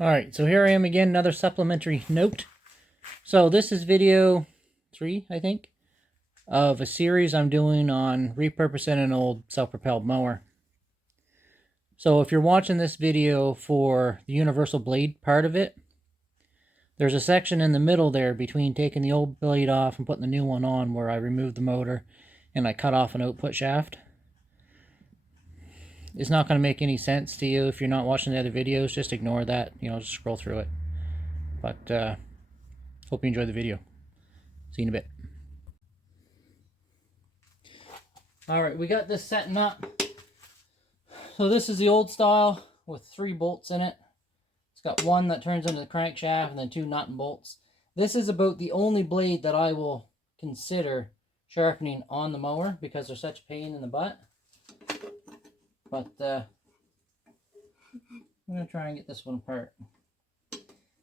Alright, so here I am again, another supplementary note. So this is video 3, I think, of a series I'm doing on repurposing an old self-propelled mower. So if you're watching this video for the universal blade part of it, there's a section in the middle there between taking the old blade off and putting the new one on where I removed the motor and I cut off an output shaft. It's not going to make any sense to you if you're not watching the other videos. Just ignore that, just scroll through it. But hope you enjoy the video. See you in a bit. Alright, we got this setting up. So this is the old style with 3 bolts in it. It's got one that turns into the crankshaft and then 2 nut and bolts. This is about the only blade that I will consider sharpening on the mower because they're such a pain in the butt. But I'm going to try and get this one apart.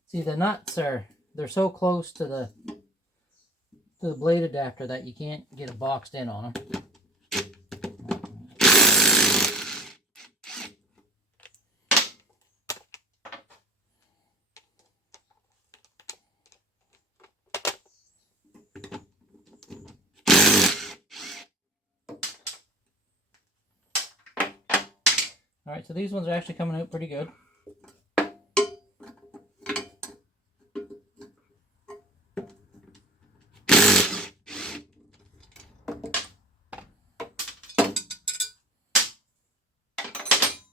See, the nuts they're so close to the blade adapter that you can't get it boxed in on them. Alright, so these ones are actually coming out pretty good.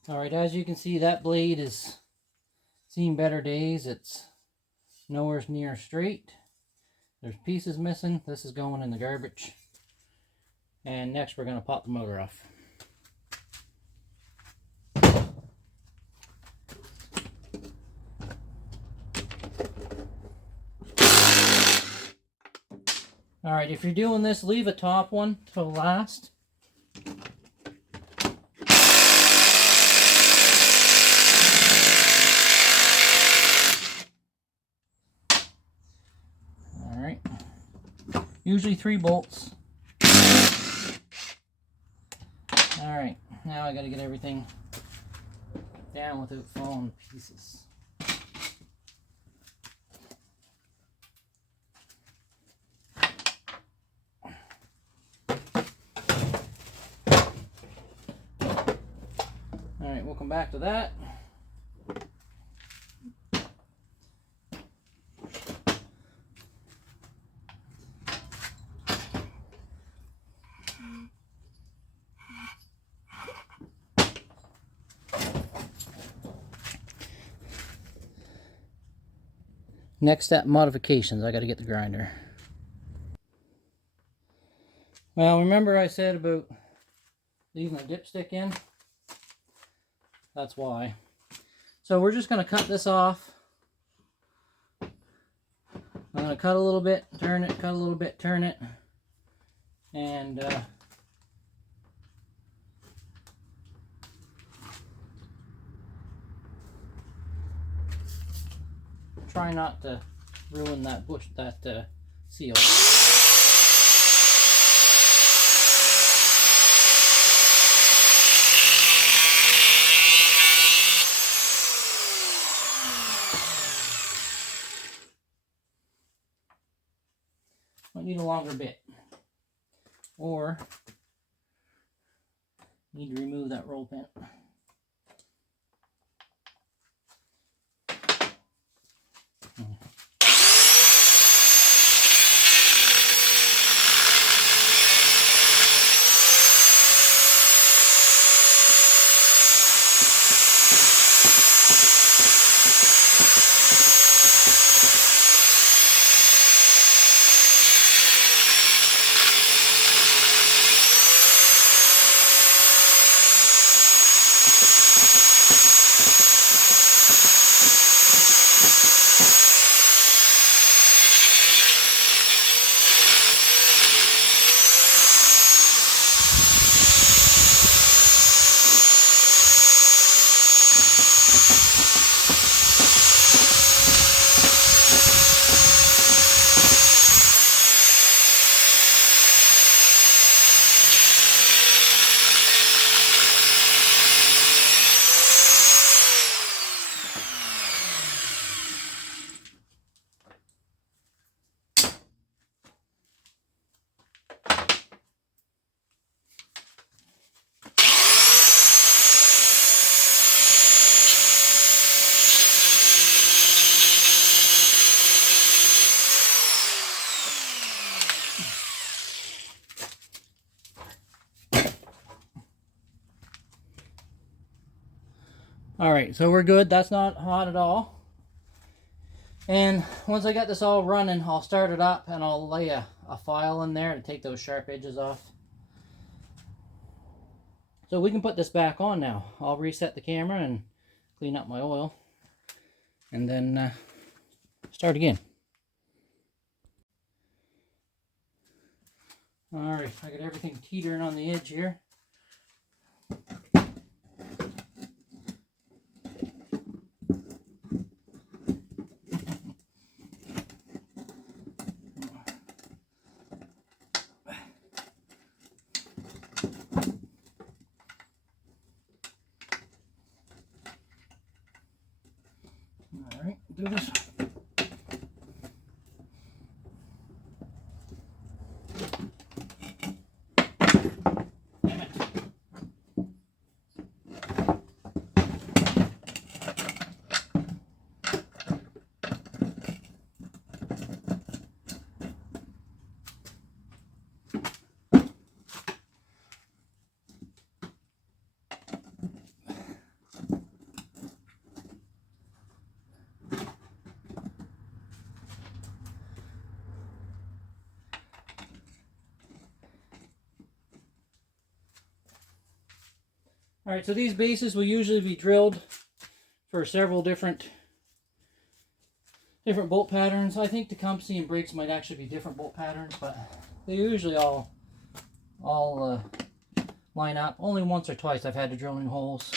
Alright, as you can see, that blade is seen better days. It's nowhere near straight. There's pieces missing. This is going in the garbage. And next we're going to pop the motor off. Alright, if you're doing this, leave a top one till last. Alright. Usually 3 bolts. Alright, now I gotta get everything down without falling to pieces. Alright, we'll come back to that. Next step, modifications. I got to get the grinder. Well, remember I said about leaving the dipstick in? That's why. So we're just going to cut this off. I'm going to cut a little bit, turn it, cut a little bit, turn it. And try not to ruin that seal. Might need a longer bit, or need to remove that roll pin. Alright, so we're good. That's not hot at all. And once I got this all running, I'll start it up and I'll lay a file in there to take those sharp edges off. So we can put this back on now. I'll reset the camera and clean up my oil. And then start again. Alright, I got everything teetering on the edge here. Alright, do this. Alright, so these bases will usually be drilled for several different bolt patterns. I think the company and brakes might actually be different bolt patterns, but they usually all line up. Only once or twice I've had to drill in holes.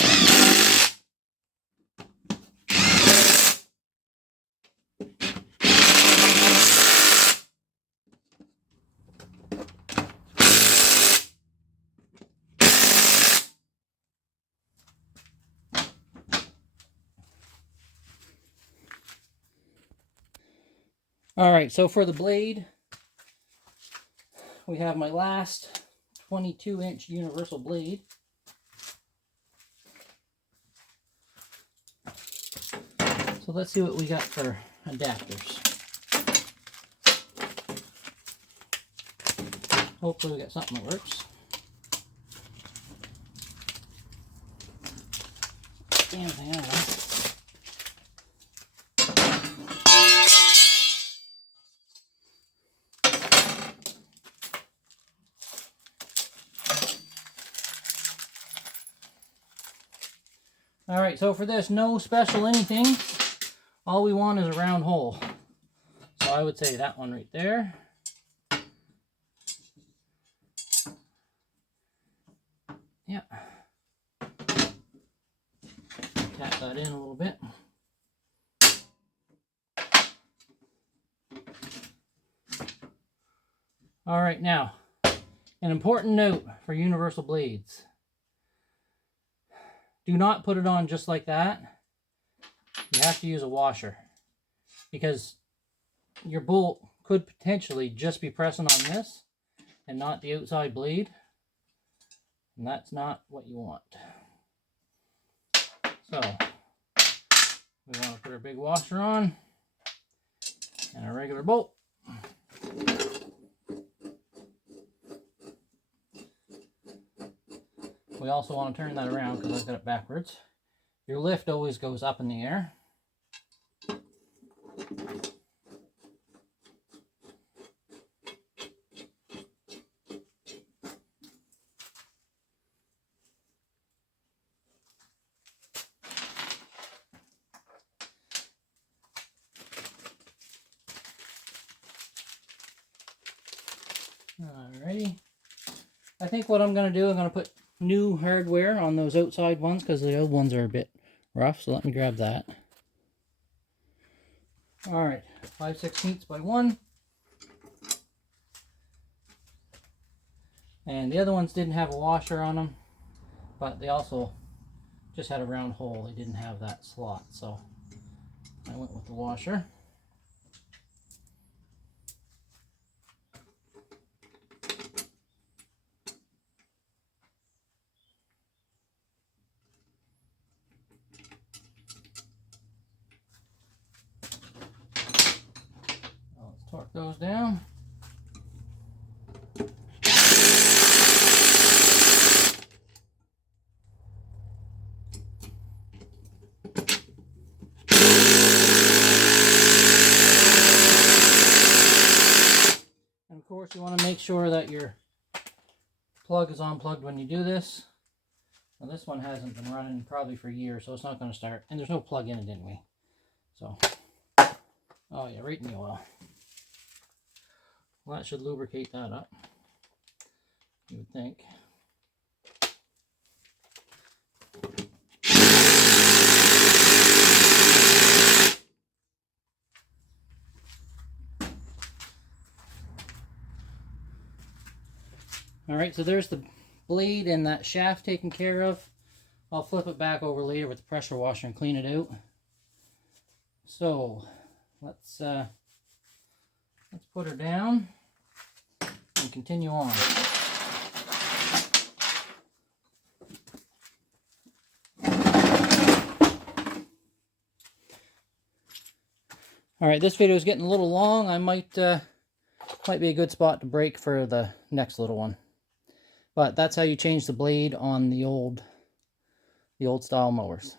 Alright, so for the blade, we have my last 22-inch universal blade. So let's see what we got for adapters. Hopefully we got something that works. Damn thing out of that. Alright, so for this, no special anything. All we want is a round hole. So I would say that one right there. Yeah. Tap that in a little bit. Alright, now, an important note for universal blades. Do not put it on just like that. You have to use a washer because your bolt could potentially just be pressing on this and not the outside blade, and that's not what you want. So we want to put our big washer on and a regular bolt. We also want to turn that around because I've got it backwards. Your lift always goes up in the air. Alrighty. I think what I'm going to do, I'm going to put new hardware on those outside ones because the old ones are a bit rough, so let me grab that. Alright, 5/16 by 1. And the other ones didn't have a washer on them, but they also just had a round hole. They didn't have that slot, so I went with the washer. Torque those down. sure that your plug is unplugged when you do this. Now this one hasn't been running probably for years, so it's not going to start. And there's no plug in it anyway. So, oh yeah, right in the oil. Well, that should lubricate that up, you would think. Alright, so there's the blade and that shaft taken care of. I'll flip it back over later with the pressure washer and clean it out. So, let's put her down and continue on. Alright, this video is getting a little long. I might be a good spot to break for the next little one. But that's how you change the blade on the old style mowers.